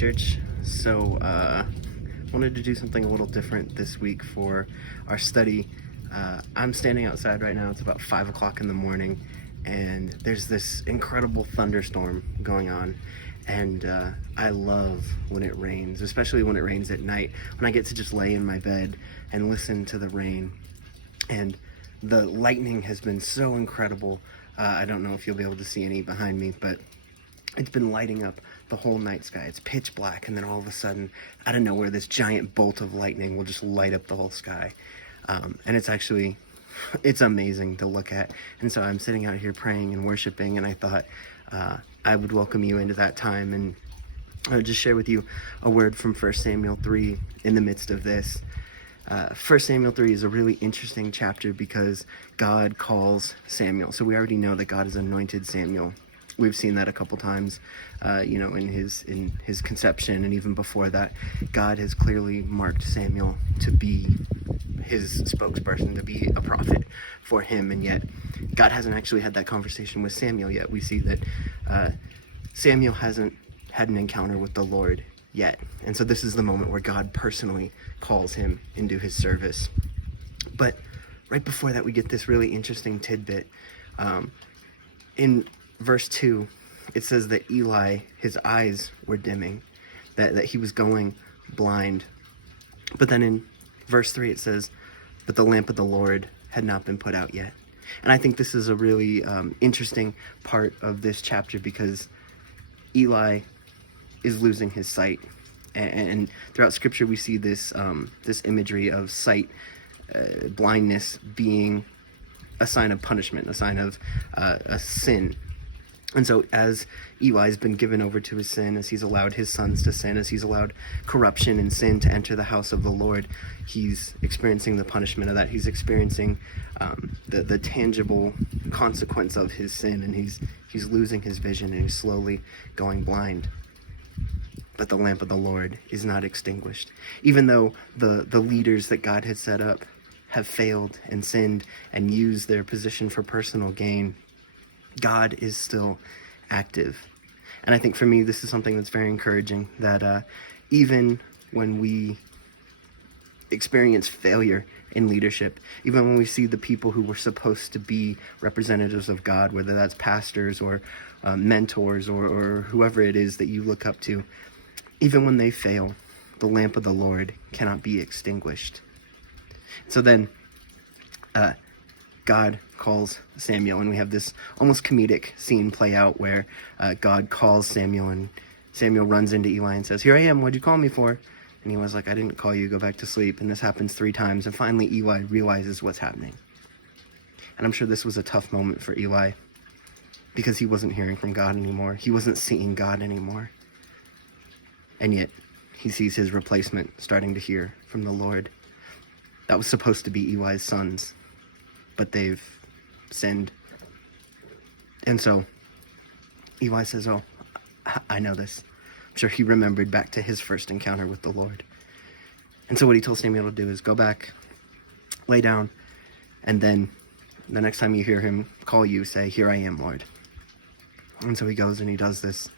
church. So wanted to do something a little different this week for our study. I'm standing outside right now. It's about 5 o'clock in the morning, and there's this incredible thunderstorm going on. And I love when it rains, especially when it rains at night, when I get to just lay in my bed and listen to the rain. And the lightning has been so incredible. I don't know if you'll be able to see any behind me, but it's been lighting up the whole night sky. It's pitch black, and then all of a sudden, out of nowhere, this giant bolt of lightning will just light up the whole sky. And it's amazing to look at. And so I'm sitting out here praying and worshiping, and I thought I would welcome you into that time and just share with you a word from 1 Samuel 3 in the midst of this. 1 Samuel 3 is a really interesting chapter because God calls Samuel. So we already know that God has anointed Samuel. We've seen that a couple times, in his conception, and even before that, God has clearly marked Samuel to be his spokesperson, to be a prophet for him, and yet God hasn't actually had that conversation with Samuel yet. We see that Samuel hasn't had an encounter with the Lord yet, and so this is the moment where God personally calls him into his service. But right before that, we get this really interesting tidbit. In verse 2, it says that Eli, his eyes were dimming, that he was going blind. But then in verse 3, it says, but the lamp of the Lord had not been put out yet. And I think this is a really interesting part of this chapter because Eli is losing his sight. And throughout Scripture, we see this imagery of sight, blindness being a sign of punishment, a sign of a sin. And so as Eli's been given over to his sin, as he's allowed his sons to sin, as he's allowed corruption and sin to enter the house of the Lord, he's experiencing the punishment of that. He's experiencing the tangible consequence of his sin, and he's losing his vision, and he's slowly going blind. But the lamp of the Lord is not extinguished. Even though the leaders that God had set up have failed and sinned and used their position for personal gain, God is still active. And I think for me, this is something that's very encouraging, that even when we experience failure in leadership, even when we see the people who were supposed to be representatives of God, whether that's pastors or mentors or whoever it is that you look up to, even when they fail, the lamp of the Lord cannot be extinguished. So then God calls Samuel, and we have this almost comedic scene play out where God calls Samuel, and Samuel runs into Eli and says, "Here I am, what'd you call me for?" And he was like, "I didn't call you, go back to sleep." And this happens 3 times, and finally Eli realizes what's happening. And I'm sure this was a tough moment for Eli because he wasn't hearing from God anymore. He wasn't seeing God anymore. And yet he sees his replacement starting to hear from the Lord. That was supposed to be Eli's sons, but they've sinned. And so Eli says, "Oh, I know this." I'm sure he remembered back to his first encounter with the Lord. And so what he told Samuel to do is go back, lay down, and then the next time you hear him call you, say, "Here I am, Lord." And so he goes and he does this.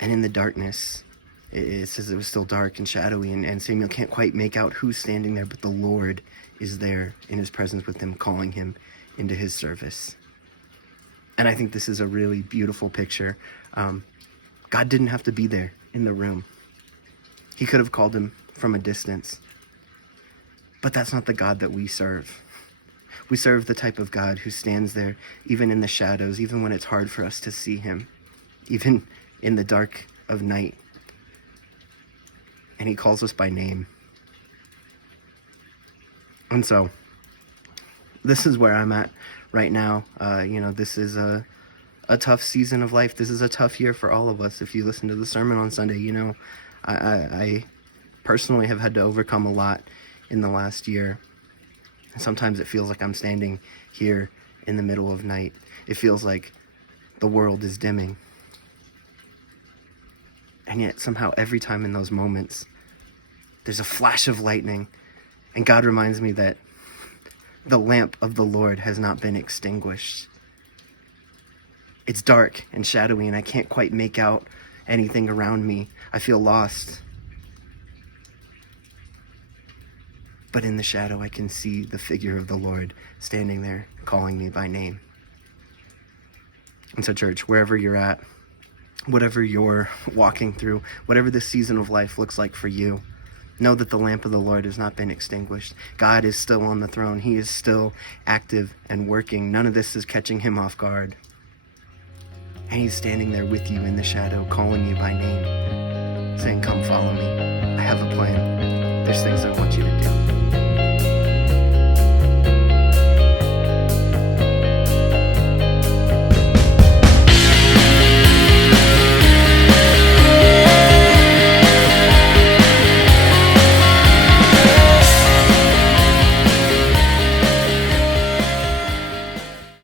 And in the darkness, it says it was still dark and shadowy, and Samuel can't quite make out who's standing there, but the Lord is there in his presence with him, calling him into his service. And I think this is a really beautiful picture. God didn't have to be there in the room. He could have called him from a distance. But that's not the God that we serve. We serve the type of God who stands there even in the shadows, even when it's hard for us to see him, even in the dark of night. And he calls us by name. And so this is where I'm at right now. This is a tough season of life. This is a tough year for all of us. If you listen to the sermon on Sunday, I personally have had to overcome a lot in the last year. Sometimes it feels like I'm standing here in the middle of night. It feels like the world is dimming. And yet somehow every time in those moments, there's a flash of lightning, and God reminds me that the lamp of the Lord has not been extinguished. It's dark and shadowy, and I can't quite make out anything around me. I feel lost. But in the shadow, I can see the figure of the Lord standing there, calling me by name. And so, church, wherever you're at, whatever you're walking through, whatever this season of life looks like for you, know that the lamp of the Lord has not been extinguished. God is still on the throne. He is still active and working. None of this is catching him off guard. And he's standing there with you in the shadow, calling you by name, saying, come follow me. I have a plan. There's things I want you to do.